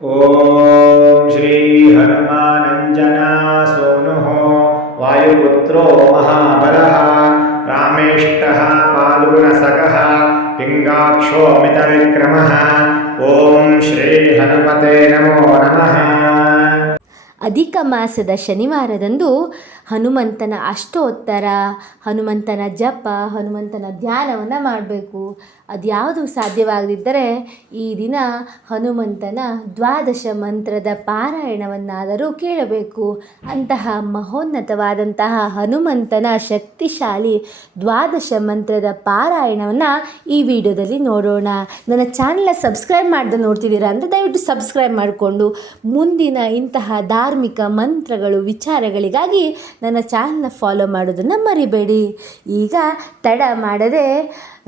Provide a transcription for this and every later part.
ओम श्री हनुमानंजना सूनुः वायुपुत्रो महाबलः रामेष्टः फाल्गुनसखः पिङ्गाक्षो मितविक्रमः। ओम श्री हनुमते नमो नमः। ಅಧಿಕ ಮಾಸದ ಶನಿವಾರದಂದು ಹನುಮಂತನ ಅಷ್ಟೋತ್ತರ, ಹನುಮಂತನ ಜಪ, ಹನುಮಂತನ ಧ್ಯಾನವನ್ನು ಮಾಡಬೇಕು. ಅದ್ಯಾವುದು ಸಾಧ್ಯವಾಗದಿದ್ದರೆ ಈ ದಿನ ಹನುಮಂತನ ದ್ವಾದಶ ಮಂತ್ರದ ಪಾರಾಯಣವನ್ನಾದರೂ ಕೇಳಬೇಕು. ಅಂತಹ ಮಹೋನ್ನತವಾದಂತಹ ಹನುಮಂತನ ಶಕ್ತಿಶಾಲಿ ದ್ವಾದಶ ಮಂತ್ರದ ಪಾರಾಯಣವನ್ನು ಈ ವಿಡಿಯೋದಲ್ಲಿ ನೋಡೋಣ. ನನ್ನ ಚಾನಲ್ನ ಸಬ್ಸ್ಕ್ರೈಬ್ ಮಾಡದೆ ನೋಡ್ತಿದ್ದೀರಾ ಅಂದರೆ ದಯವಿಟ್ಟು ಸಬ್ಸ್ಕ್ರೈಬ್ ಮಾಡಿಕೊಂಡು ಮುಂದಿನ ಇಂತಹ ಧಾರ್ಮಿಕ ಮಂತ್ರಗಳು ವಿಚಾರಗಳಿಗಾಗಿ ನನ್ನ ಚಾನಲ್ನ ಫಾಲೋ ಮಾಡೋದನ್ನು ಮರಿಬೇಡಿ. ಈಗ ತಡ ಮಾಡದೆ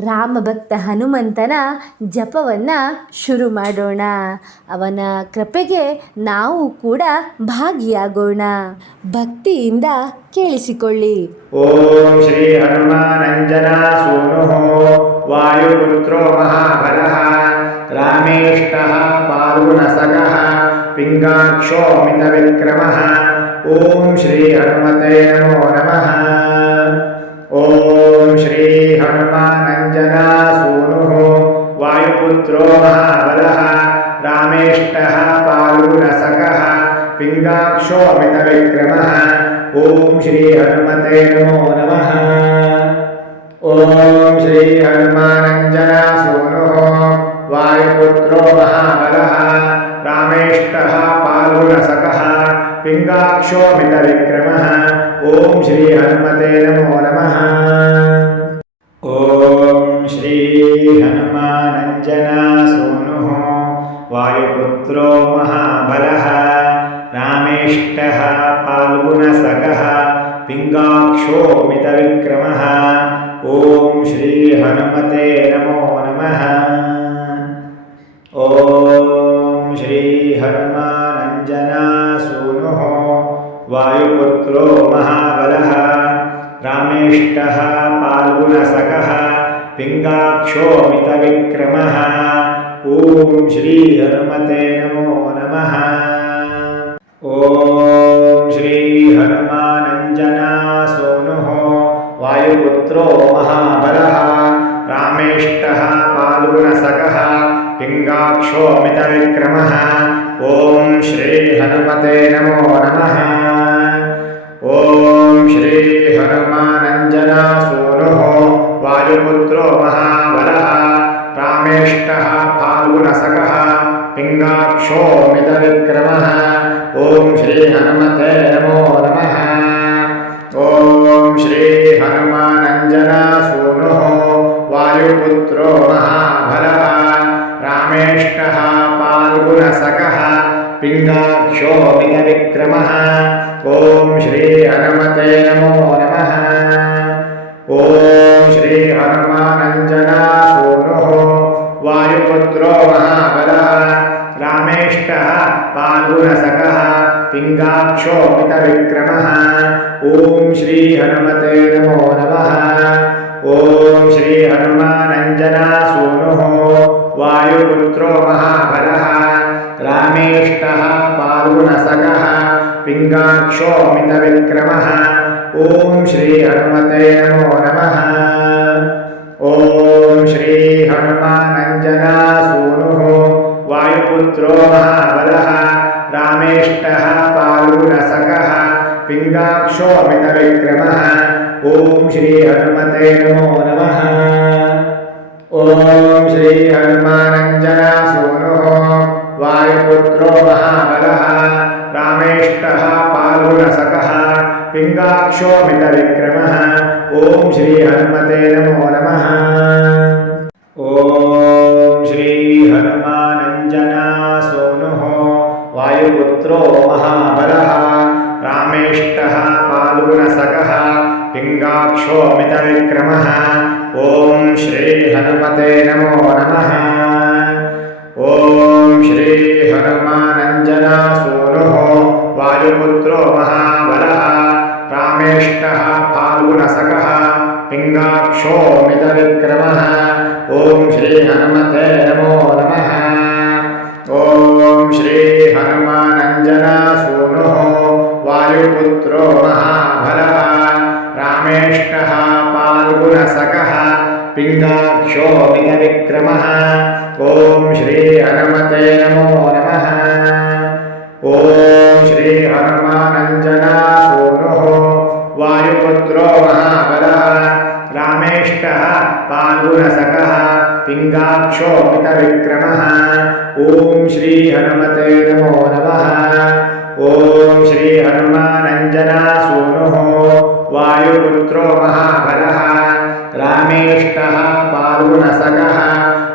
ರಾಮಭಕ್ತ ಹನುಮಂತನ ಜಪವನ್ನು ಶುರು ಮಾಡೋಣ. ಅವನ ಕೃಪೆಗೆ ನಾವು ಕೂಡ ಭಾಗಿಯಾಗೋಣ. ಭಕ್ತಿಯಿಂದ ಕೇಳಿಸಿಕೊಳ್ಳಿ. ಓಂ ಶ್ರೀ ಹನುಮಾನಂಜನಾ ಸೂನುಃ ವಾಯುಪುತ್ರೋ ಮಹಾಬಲಃ ರಾಮೇಷ್ಟಃ ಫಾಲ್ಗುನಸಖಃ पिङ्गाक्षो मितविक्रमः। ओम श्री हनुमते नमो नमः। ओम श्री हनुमानंजना सूनुः वायुपुत्रो महाबलः रामेष्टः फाल्गुनसखः पिङ्गाक्षो मितविक्रमः। ओम श्री हनुमते नमो नमः। ओम श्री हनुमानंजना सूनुः वायुपुत्रो महाबलः रामेष्टः फाल्गुनसखः पिङ्गाक्षो मितविक्रमः। ओम श्री हनुमते नमो नमः। ओम श्री हनुमानंजना सूनुः वायुपुत्रो महाबलः रामेष्टः फाल्गुनसखः पिङ्गाक्षो मितविक्रमः। ओम श्री हनुमते नमो नमः। ओम श्री हनुमानंजना सूनुः वायुपुत्रो महाबलः रामेष्टः फाल्गुनसखः पिङ्गाक्षो मितविक्रमः। ओम श्री हनुमते नमो नमः। ओम श्री हनुमानंजना सूनुः वायुपुत्रो महाबलः रामेष्टः फाल्गुनसखः पिङ्गाक्षो मितविक्रमः। ओम श्री हनुमते नमो नमः। ओम श्री हनुमानंजना सूनुः वायुपुत्रो महाबलः रामेष्टः फाल्गुनसखः पिङ्गाक्षो मितविक्रमः। ओम श्री हनुमते नमो नमः। ओम श्री हनुमानंजना सूनुः वायुपुत्रो महाबलः रामेष्टः फाल्गुनसखः पिङ्गाक्षो मितविक्रमः। ओम श्री हनुमते नमो नमः। ओम श्री हनुमानंजना सूनुः वायुपुत्रो महाबलः रामेष्टः फाल्गुनसखः पिङ्गाक्षो मितविक्रमः। ओम श्री हनुमते नमो नमः। ओम श्री हनुमानंजना सूनुः वायुपुत्रो महाबलः रामेष्टः फाल्गुनसखः पिङ्गाक्षो मितविक्रमः। ओम श्री हनुमते नमो नमः। ओम श्री हनुमानंजना सूनुः वायुपुत्रो महाबलः रामेष्टः फाल्गुनसखः पिङ्गाक्षो मितविक्रमः। ओम श्री हनुमते नमो नमः। ओम श्री हनुमानंजना सूनुः वायुपुत्रो महाबलः रामेष्टः फाल्गुनसखः पिङ्गाक्षो मितविक्रमः। ओम श्री हनुमते नमो नमः। ओम श्री हनुमानंजना सूनुः वायुपुत्रो महाबलः रामेष्टः फाल्गुनसखः पिङ्गाक्षो मितविक्रमः। ओम श्री हनुमते नमो नमः। ओम श्री हनुमानंजना सूनुः वायुपुत्रो महाबलः रामेष्टः फाल्गुनसखः पिङ्गाक्षो मितविक्रमः। ओम श्री हनुमते नमो नमः। ॐ श्री हनुमानञ्जनासूनुः वायुपुत्रो महाबलः रामेष्टः फाल्गुनसखः पिङ्गाक्षो मितविक्रमः ॐ श्री हनुमते नमो नमः। ॐ श्री हनुमानञ्जनासूनुः वायुपुत्रो महाबलः रामेष्टः फाल्गुनसखः पिङ्गाक्षो मितविक्रमः ॐ श्री हनुमते नमो नमः। ॐ श्री हनुमानञ्जनासूनुः वायुपुत्रो महाबलः रामेष्टः फाल्गुनसखः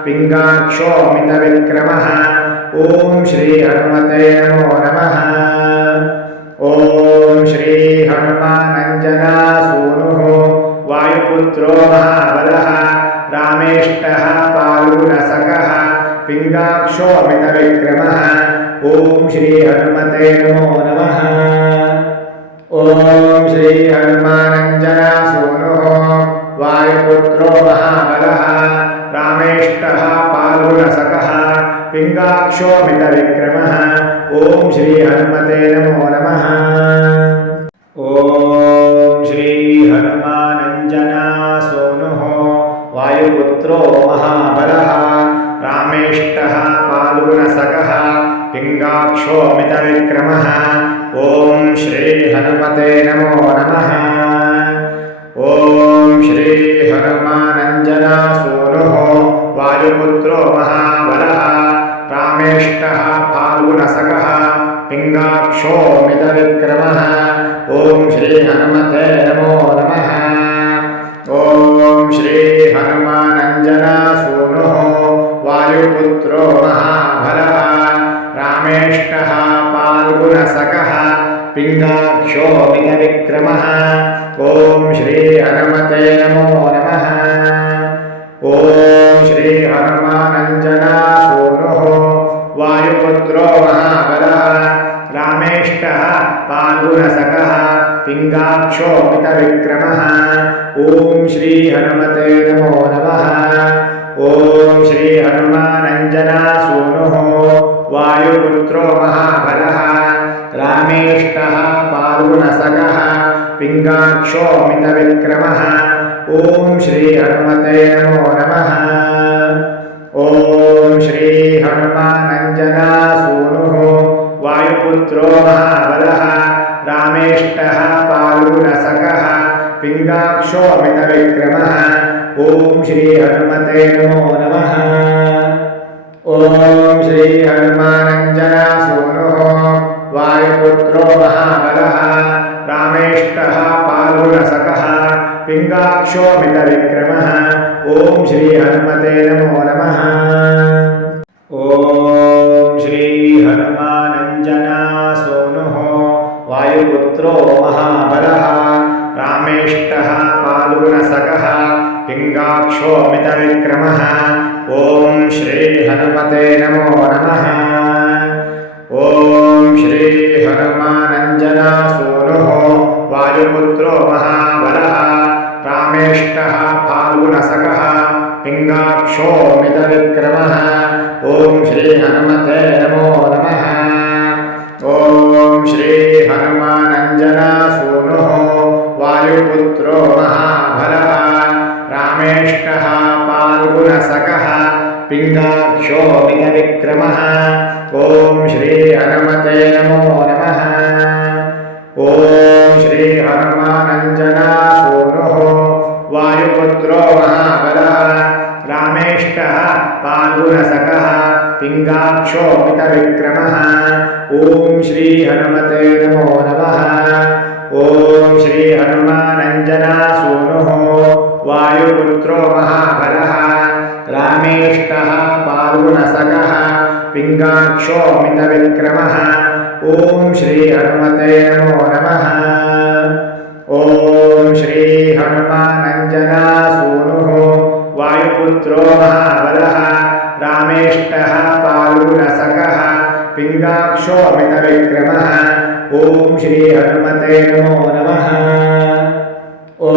पिङ्गाक्षो मितविक्रमः ॐ श्री हनुमते नमो नमः। ॐ श्री हनुमानञ्जनासूनुः वायुपुत्रो महाबलः रामेष्टः फाल्गुनसखः पिङ्गाक्षो मितविक्रमः ॐ श्री हनुमते नमो नमः। ॐ श्री हनुमानञ्जनासूनुः वायुपुत्रो महाबलः रामेष्टः फाल्गुनसखः पिङ्गाक्षो मितविक्रमः ॐ श्री हनुमते नमो नमः। ॐ श्री हनुमानञ्जनासूनुः वायुपुत्रो महाबलः रामेष्टः फाल्गुनसखः पिङ्गाक्षो मितविक्रमः ॐ श्री हनुमते नमो नमः। ॐ श्री हनुमानञ्जनासूनुः वायुपुत्रो महाबलः रामेष्टः फाल्गुनसखः पिङ्गाक्षो मितविक्रमः ॐ श्री हनुमते नमो नमः। ॐ श्री हनुमानञ्जनासूनुः वायुपुत्रो महाबलः रामेष्टः फाल्गुनसखः पिङ्गाक्षो मितविक्रमः ॐ श्री हनुमते नमो नमः। ॐ श्री हनुमानञ्जनासूनुः वायुपुत्रो महाबलः रामेष्टः फाल्गुनसखः पिङ्गाक्षो मितविक्रमः ॐ श्री हनुमते नमो नमः। ॐ श्री हनुमानञ्जनासूनुः वायुपुत्रो महाबलः रामेष्टः फाल्गुनसखः पिङ्गाक्षो मितविक्रमः ॐ श्री हनुमते नमो नमः। ॐ श्री हनुमानञ्जनासूनुः वायुपुत्रो महाबलः रामेष्टः फाल्गुनसखः पिङ्गाक्षो मितविक्रमः ॐ श्री हनुमते नमो नमः। ॐ श्री हनुमानञ्जनासूनुः वायुपुत्रो महाबलः रामेष्टः फाल्गुनसखः पिङ्गाक्षो मितविक्रमः ॐ श्री हनुमते नमो नमः। ॐ श्री हनुमानञ्जनासूनुः वायुपुत्रो महाबलः रामेष्टः फाल्गुनसखः पिङ्गाक्षो मितविक्रमः ॐ श्री हनुमते नमो नमः। ॐ श्री हनुमानञ्जनासूनुः वायुपुत्रो महाबलः रामेष्टः फाल्गुनसखः पिङ्गाक्षो मितविक्रमः ॐ श्री हनुमते नमो नमः। ॐ श्री हनुमानञ्जनासूनुः वायुपुत्रो महाबलः रामेष्टः फाल्गुनसखः पिङ्गाक्षो मितविक्रमः ॐ श्री हनुमते नमो नमः। ॐ श्री हनुमानञ्जनासूनुः वायुपुत्रो महाबलः रामेष्टः फाल्गुनसखः पिङ्गाक्षो मितविक्रमः ॐ श्री हनुमते नमो नमः। ॐ श्री हनुमानञ्जनासूनुः वायुपुत्रो महाबलः रामेष्टः फाल्गुनसखः पिङ्गाक्षो मितविक्रमः ॐ श्री हनुमते नमो नमः। ॐ श्री हनुमानञ्जनासूनुः वायुपुत्रो महाबलः रामेष्टः फाल्गुनसखः पिङ्गाक्षो मितविक्रमः ॐ श्री हनुमते नमो नमः। ॐ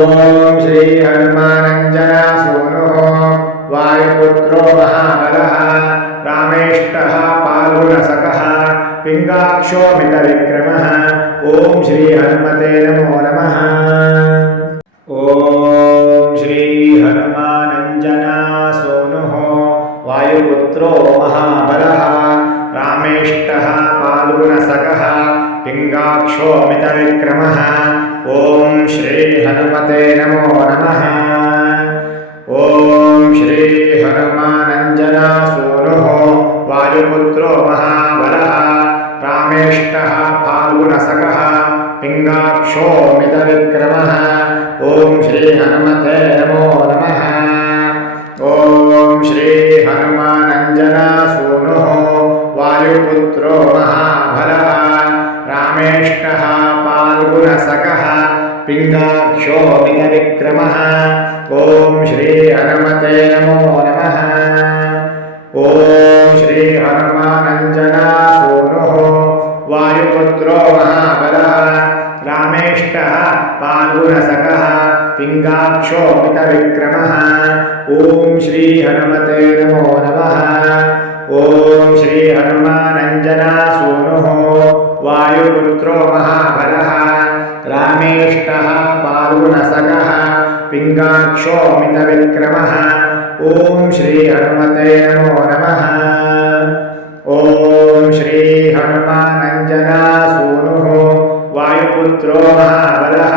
श्री हनुमानञ्जनासूनुः वायुपुत्रो महाबलः रामेष्टः पाल्गुनसखः पिङ्गाक्षो मितविक्रमः ॐ श्री हनुमते नमो नमः। ॐ श्री हनुमानञ्जनासूनुः वायुपुत्रो महाबलः रामेष्टः पाल्गुनसखः पिङ्गाक्षो मितविक्रमः ॐ श्री हनुमते नमो नमः। ॐ श्री हनुमानञ्जनासूनुः वायुपुत्रो महाबलः रामेष्टः पाल्गुनसखः पिङ्गाक्षो मितविक्रमः ॐ श्री हनुमते नमो नमः। ॐ श्री हनुमानञ्जनासूनुः वायुपुत्रो महाबलः रामेष्टः पाल्गुनसखः पिङ्गाक्षो मितविक्रमः ॐ श्री हनुमते नमो नमः। ॐ श्री हनुमानञ्जनासूनुः वायुपुत्रो महाबलः रामेष्टः पाल्गुनसखः पिङ्गाक्षो मितविक्रमः ॐ श्री हनुमते नमो नमः। ॐ श्री हनुमानञ्जनासूनुः वायुपुत्रो महाबलः रामेष्टः पाल्गुनसखः पिङ्गाक्षो मितविक्रमः ॐ श्री हनुमते नमो नमः। ॐ श्री हनुमानञ्जनासूनुः वायुपुत्रो महाबलः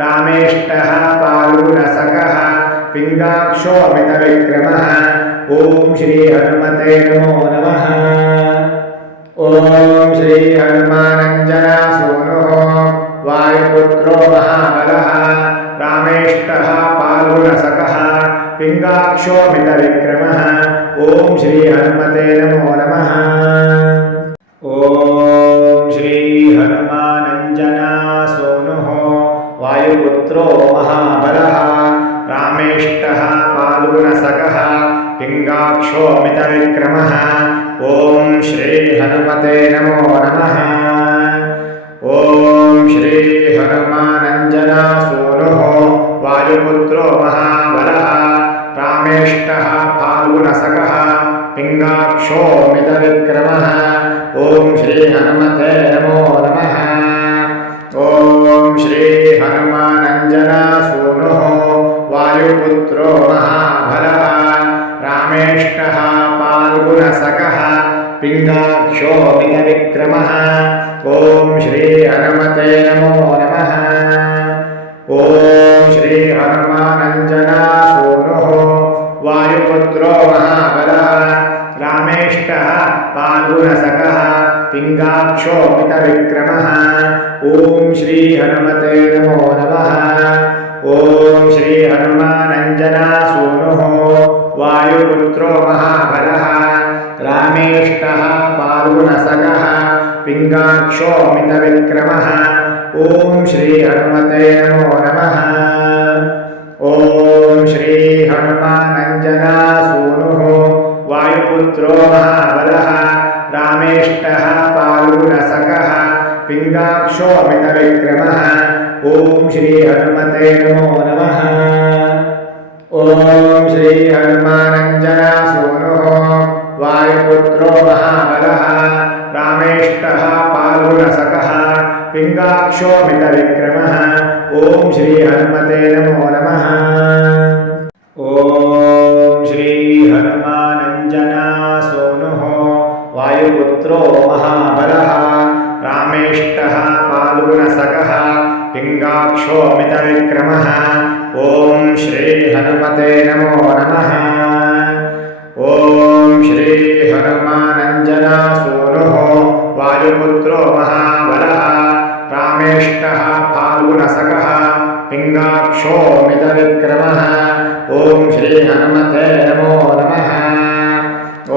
रामेष्टः पाल्गुनसखः पिङ्गाक्षो मितविक्रमः ॐ श्री हनुमते नमो नमः। ॐ श्री हनुमानञ्जनासूनुः वायुपुत्रो महाबलः रामेष्टः पाल्गुनसखः पिङ्गाक्षो मितविक्रमः ॐ श्री हनुमते नमो नमः। ॐ श्री हनुमानञ्जनासूनुः वायुपुत्रो महाबलः रामेष्टः पाल्गुनसखः पिङ्गाक्षो मितविक्रमः ॐ श्री हनुमते नमो नमः। ॐ श्री हनुमानञ्जनासूनुः वायुपुत्रो महाबलः रामेष्टः पाल्गुनसखः पिङ्गाक्षो मितविक्रमः ॐ श्री हनुमते नमो नमः। ॐ श्री हनुमानञ्जनासूनुः वायुपुत्रो महाबलः रामेष्टः पाल्गुनसखः पिङ्गाक्षो मितविक्रमः ॐ श्री हनुमते नमो नमः। ॐ श्री हनुमानञ्जनासूनुः वायुपुत्रो महाबलः रामेष्टः पाल्गुनसखः पिङ्गाक्षो मितविक्रमः ॐ श्री हनुमते नमो नमः। ॐ श्री हनुमानञ्जनासूनुः वायुपुत्रो महाबलः रामेष्टः पाल्गुनसखः पिङ्गाक्षो मितविक्रमः ॐ श्री हनुमते नमो नमः। ॐ श्री हनुमानञ्जनासूनुः वायुपुत्रो महाबलः रामेष्टः पाल्गुनसखः पिङ्गाक्षो मितविक्रमः ॐ श्री हनुमते नमो नमः। ॐ श्री हनुमानञ्जनासूनुः वायुपुत्रो महाबलः रामेष्टः पाल्गुनसखः पिङ्गाक्षो मितविक्रमः ॐ श्री हनुमते नमो नमः। ॐ श्री हनुमानञ्जनासूनुः वायुपुत्रो महाबलः रामेष्टः पाल्गुनसखः पिङ्गाक्षो मितविक्रमः ॐ श्री हनुमते नमो नमः। ॐ श्री हनुमानञ्जनासूनुः वायुपुत्रो महाबलः रामेष्टः पाल्गुनसखः पिङ्गाक्षो मितविक्रमः ॐ श्री हनुमते नमो नमः।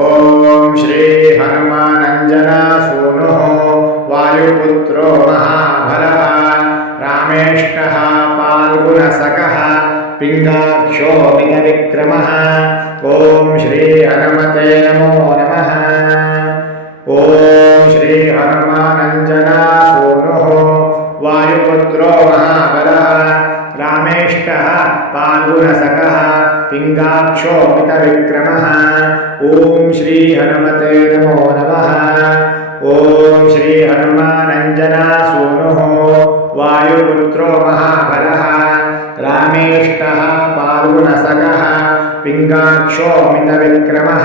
ॐ श्री हनुमानञ्जनासूनुः वायुपुत्रो महाबलः रामेष्टः पाल्गुनसखः पिङ्गाक्षो मितविक्रमः ॐ श्री हनुमते नमो नमः। ॐ श्री हनुमानञ्जनासूनुः वायुपुत्रो महाबलः रामेष्टः पाल्गुनसखः पिङ्गाक्षो मितविक्रमः ಓಂ ಶ್ರೀ ಹನುಮತೆ ನಮೋ ನಮಃ. ಓಂ ಶ್ರೀ ಹನುಮಾನಂಜನಾ ಸೂನುಃ ವಾಯುಪುತ್ರೋ ಮಹಾಬಲಃ ರಾಮೇಷ್ಟಃ ಪಾಲ್ಗುಣಸಖಃ ಪಿಂಗಾಕ್ಷೋ ಮಿತವಿಕ್ರಮಃ.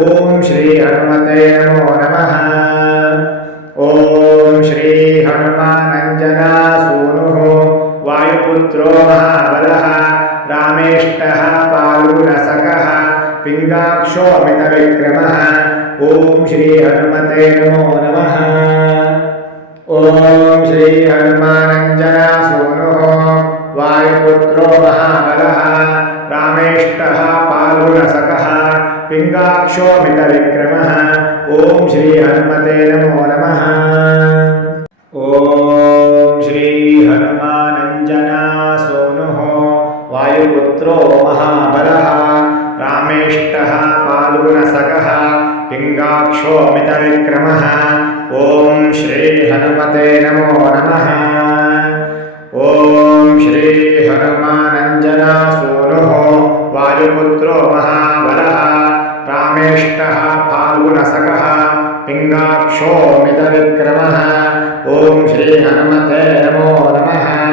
ಓಂ ಶ್ರೀ ಹನುಮತೆ ನಮೋ ನಮಃ. ಓಂ ಶ್ರೀ ಹನುಮಾನಂಜನಾ ಸೂನುಃ ವಾಯುಪುತ್ರೋ ಮಹಾಬಲಃ ರಾಮೇಷ್ಟಃ ಪಾಲ್ಗುಣಸಖಃ ಪಿಂಗಾಕ್ಷೋ ಮಿತವಿಕ್ರಮಃ. ಓಂ ಶ್ರೀ ಹನುಮತೆ ನಮೋ ನಮಃ. ಓಂ ಶ್ರೀ ಹನುಮಾನಂಜನಾ ಸೂನುಃ ವಾಯುಪುತ್ರೋ ಮಹಾಬಲಃ ರಾಮೇಷ್ಟಃ ಪಾಲ್ಗುಣಸಖಃ ಪಿಂಗಾಕ್ಷೋ ಮಿತವಿಕ್ರಮಃ. ಓಂ ಶ್ರೀ ಹನುಮತೆ ನಮೋ ನಮಃ. ಓಂ ಶ್ರೀ ಹನುಮಾನಂಜನಾ ಸೂನುಃ ವಾಯುಪುತ್ರೋ ಮಹಾಬಲಃ ರಾಮೇಷ್ಟಃ ಪಾಲ್ಗುಣಸಖಃ ಪಿಂಗಾಕ್ಷೋ ಮಿತವಿಕ್ರಮಃ. ಓಂ ಶ್ರೀ ಹನುಮತೆ ನಮೋ ನಮಃ. ಓಂ ಶ್ರೀ ಹನುಮಾನಂಜನಾ ಸೂನುಃ ವಾಯುಪುತ್ರೋ ಮಹಾಬಲಃ ರಾಮೇಷ್ಟಃ ಪಾಲ್ಗುಣಸಖಃ ಪಿಂಗಾಕ್ಷೋ ಮಿತವಿಕ್ರಮಃ. ಓಂ ಶ್ರೀ ಹನುಮತೆ ನಮೋ ನಮಃ.